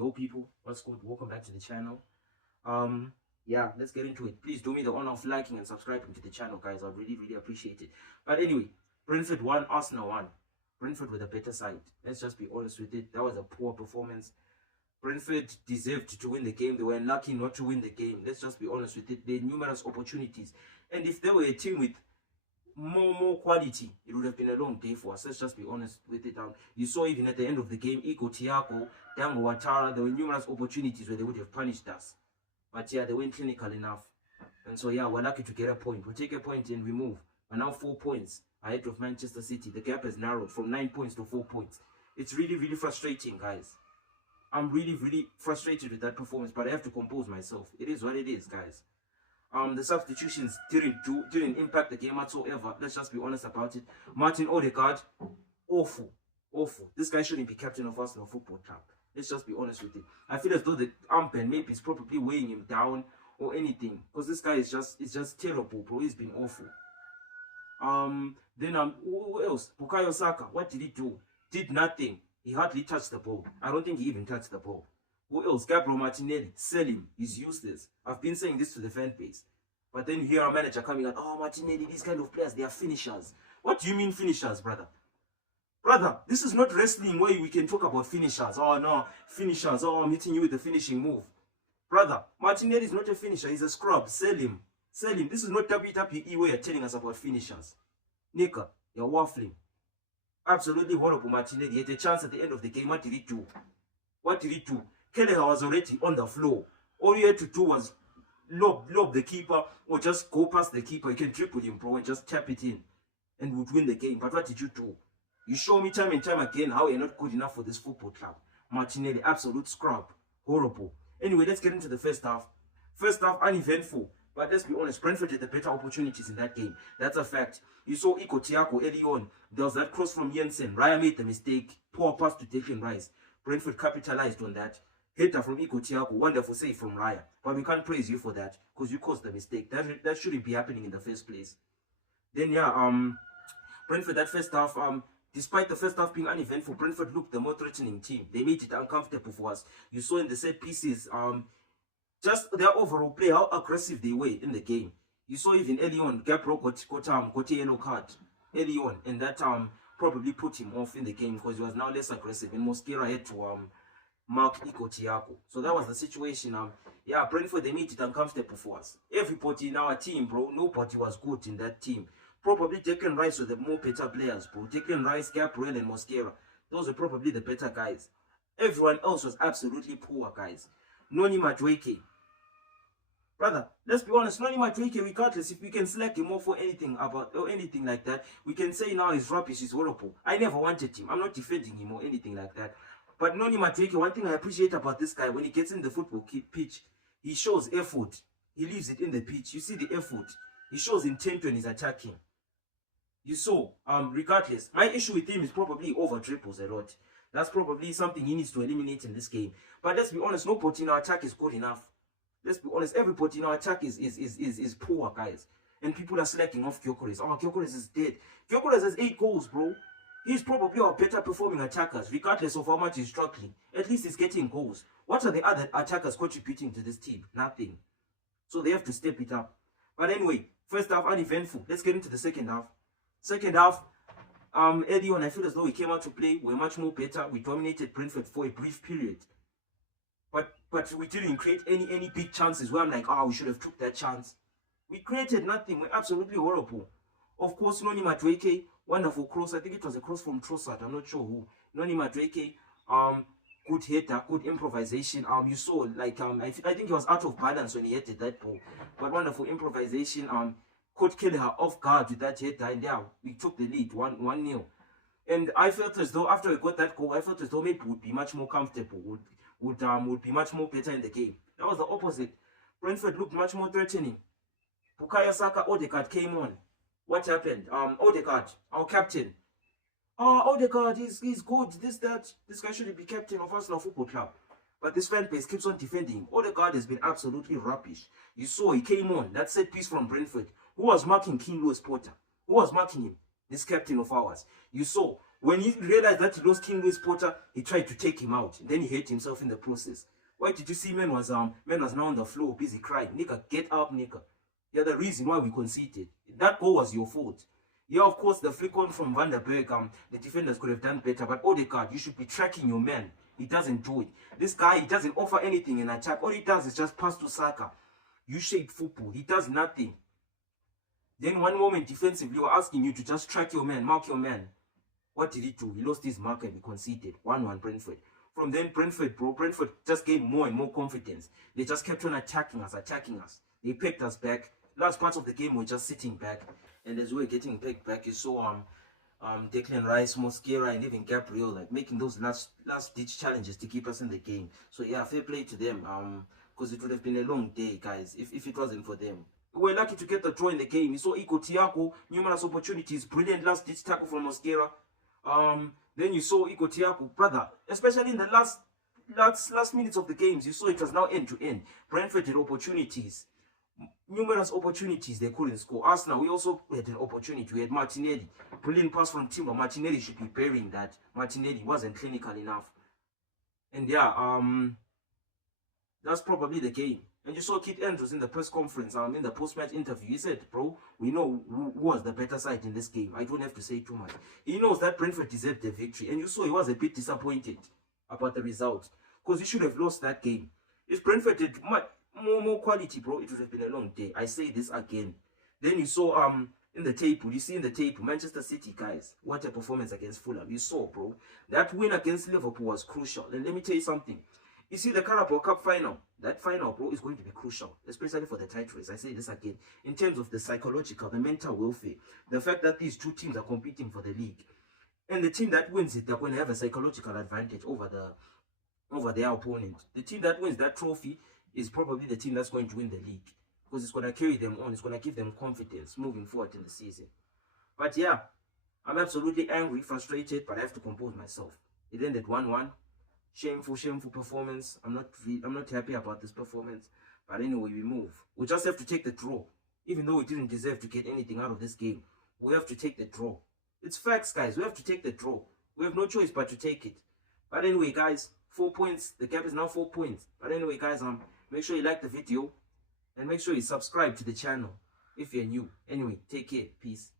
Yo people, what's good? Welcome back to the channel. Yeah, let's get into it. Please do me the honor of liking and subscribing to the channel, guys. I'd really appreciate it. But anyway, Brentford won, Arsenal won. Brentford with a better side. Let's just be honest with it. That was a poor performance. Brentford deserved to win the game. They were lucky not to win the game. Let's just be honest with it. They had numerous opportunities. And if they were a team with more quality, it would have been a long day for us. Let's just be honest with it. You saw even at the end of the game, Iko Tiago, Dango Watara, there were numerous opportunities where they would have punished us. But yeah, they weren't clinical enough. And so yeah, we're lucky to get a point. We'll take a point and we move. We're now 4 points ahead of Manchester City. The gap has narrowed from 9 points to 4 points. It's really frustrating, guys. I'm really frustrated with that performance, but I have to compose myself. It is what it is, guys. The substitutions didn't impact the game whatsoever. Let's just be honest about it. Martin Odegaard, awful. This guy shouldn't be captain of Arsenal Football Club. Let's just be honest with it. I feel as though the armband maybe is probably weighing him down or anything, because this guy is just terrible, bro. He's been awful. Then who else? Bukayo Saka. What did he do? Did nothing. He hardly touched the ball. I don't think he even touched the ball. Who else? Gabriel Martinelli. Sell him. He's useless. I've been saying this to the fan base. But then you hear our manager coming out, oh, Martinelli, these kind of players, they are finishers. What do you mean finishers, brother? Brother, this is not wrestling where we can talk about finishers. Oh, no, finishers. Oh, I'm hitting you with the finishing move. Brother, Martinelli is not a finisher. He's a scrub. Sell him. Sell him. This is not WWE where you're telling us about finishers. Nika, you're waffling. Absolutely horrible, Martinelli. He had a chance at the end of the game. What did he do? What did he do? Kelleher was already on the floor. All you had to do was lob the keeper or just go past the keeper. You can triple him, bro, and just tap it in and would win the game. But what did you do? You show me time and time again how you're not good enough for this football club. Martinelli, absolute scrub. Horrible. Anyway, let's get into the first half. First half, uneventful. But let's be honest, Brentford had the better opportunities in that game. That's a fact. You saw Iko Tiago early on. There was that cross from Jensen. Raya made the mistake. Poor pass to Declan Rice. Brentford capitalized on that. Header from Iko Tiago. Wonderful save from Raya. But we can't praise you for that, because you caused the mistake. That shouldn't be happening in the first place. Then yeah, Brentford, that first half, despite the first half being uneventful, Brentford looked the more threatening team. They made it uncomfortable for us. You saw in the set pieces, just their overall play, how aggressive they were in the game. You saw even early on, Gabriel got a yellow card early on, and that probably put him off in the game because he was now less aggressive, and Mosquera had to mark Iko Tiago. So that was the situation. Yeah, Brentford, they made it uncomfortable for us. Everybody in our team, bro, nobody was good in that team. Probably Declan Rice were the more better players, bro. Declan Rice, Gabriel, and Mosquera. Those were probably the better guys. Everyone else was absolutely poor, guys. Noni Madueke. Brother, let's be honest, Noni Madueke, regardless if we can slack him off for anything like that, we can say now he's rubbish, he's horrible. I never wanted him. I'm not defending him or anything like that. But Noni Madueke, one thing I appreciate about this guy, when he gets in the football pitch, he shows effort. He leaves it in the pitch. You see the effort. He shows intent when he's attacking. You saw, regardless, my issue with him is probably over dribbles a lot. That's probably something he needs to eliminate in this game. But let's be honest, nobody in our attack is good enough. Let's be honest, everybody in our attack is poor, guys. And people are slacking off Gyökeres. Oh, Gyökeres is dead. Gyökeres has 8 goals, bro. He's probably our better performing attackers, regardless of how much he's struggling. At least he's getting goals. What are the other attackers contributing to this team? Nothing. So they have to step it up. But anyway, first half uneventful. Let's get into the second half. Second half, early on, I feel as though we came out to play. We're much more better. We dominated Brentford for a brief period. But we didn't create any big chances where I'm like, oh, we should have took that chance. We created nothing. We're absolutely horrible. Of course, Noni Madueke, wonderful cross. I think it was a cross from Trossard. I'm not sure who. Noni Madueke, good header, good improvisation. You saw, like, I think he was out of balance when he headed that ball. But wonderful improvisation. Caught Kelleher off guard with that header, and yeah, we took the lead, 1-0. And I felt as though after we got that goal, I felt as though maybe we would be much more comfortable, would be much more better in the game. That was the opposite. Brentford looked much more threatening. Bukayo Saka, Odegaard came on. What happened? Odegaard, our captain. Odegaard, he's good, that. This guy shouldn't be captain of Arsenal Football Club. But this fan base keeps on defending him. Odegaard has been absolutely rubbish. You saw he came on. That set piece from Brentford. Who was marking King Lewis Potter? Who was marking him? This captain of ours. You saw When he realized that he lost King Louis Potter, he tried to take him out. Then he hurt himself in the process. Why did you see man was now on the floor, busy crying? Nigga, get up, nigga. You're the reason why we conceded. That goal was your fault. Yeah, of course, the flick on from Van der Berg, the defenders could have done better. But Odegaard, you should be tracking your man. He doesn't do it. This guy, he doesn't offer anything in attack. All he does is just pass to Saka. U-shaped football. He does nothing. Then one moment defensively, we're asking you to just track your man, mark your man. What did he do? He lost his mark and he conceded. 1-1 Brentford. From then, Brentford just gained more and more confidence. They just kept on attacking us. They picked us back. Last parts of the game, we're just sitting back. And as we're getting picked back, you saw Declan Rice, Mosquera, and even Gabriel like making those last-ditch challenges to keep us in the game. So yeah, fair play to them. Because it would have been a long day, guys, if it wasn't for them. We were lucky to get the draw in the game. You saw Iko Tiago, numerous opportunities, brilliant last-ditch tackle from Mosquera. Then you saw Iko Tiago, brother, especially in the last minutes of the games, you saw it was now end-to-end. Brentford had opportunities. Numerous opportunities they couldn't score. Arsenal, we also had an opportunity. We had Martinelli. Brilliant pass from Timber. Martinelli should be burying that. Martinelli wasn't clinical enough. And yeah, that's probably the game. And you saw Keith Andrews in the press conference, in the post-match interview. He said, bro, we know who was the better side in this game. I don't have to say too much. He knows that Brentford deserved the victory. And you saw he was a bit disappointed about the result. Because he should have lost that game. If Brentford did more quality, bro, it would have been a long day. I say this again. Then you saw in the table, Manchester City, guys, what a performance against Fulham. You saw, bro, that win against Liverpool was crucial. And let me tell you something. You see the Carabao Cup final, that final, bro, is going to be crucial, especially for the title race. I say this again, in terms of the psychological, the mental welfare, the fact that these two teams are competing for the league, and the team that wins it, they're going to have a psychological advantage over their opponent. The team that wins that trophy is probably the team that's going to win the league, because it's going to carry them on. It's going to give them confidence moving forward in the season. But yeah, I'm absolutely angry, frustrated, but I have to compose myself. It ended 1-1. Shameful performance. I'm not happy about this performance. But anyway, we move. We just have to take the draw. Even though we didn't deserve to get anything out of this game, we have to take the draw. It's facts, guys. We have to take the draw. We have no choice but to take it. But anyway, guys, 4 points. The gap is now 4 points. But anyway, guys, make sure you like the video and make sure you subscribe to the channel if you're new. Anyway, take care. Peace.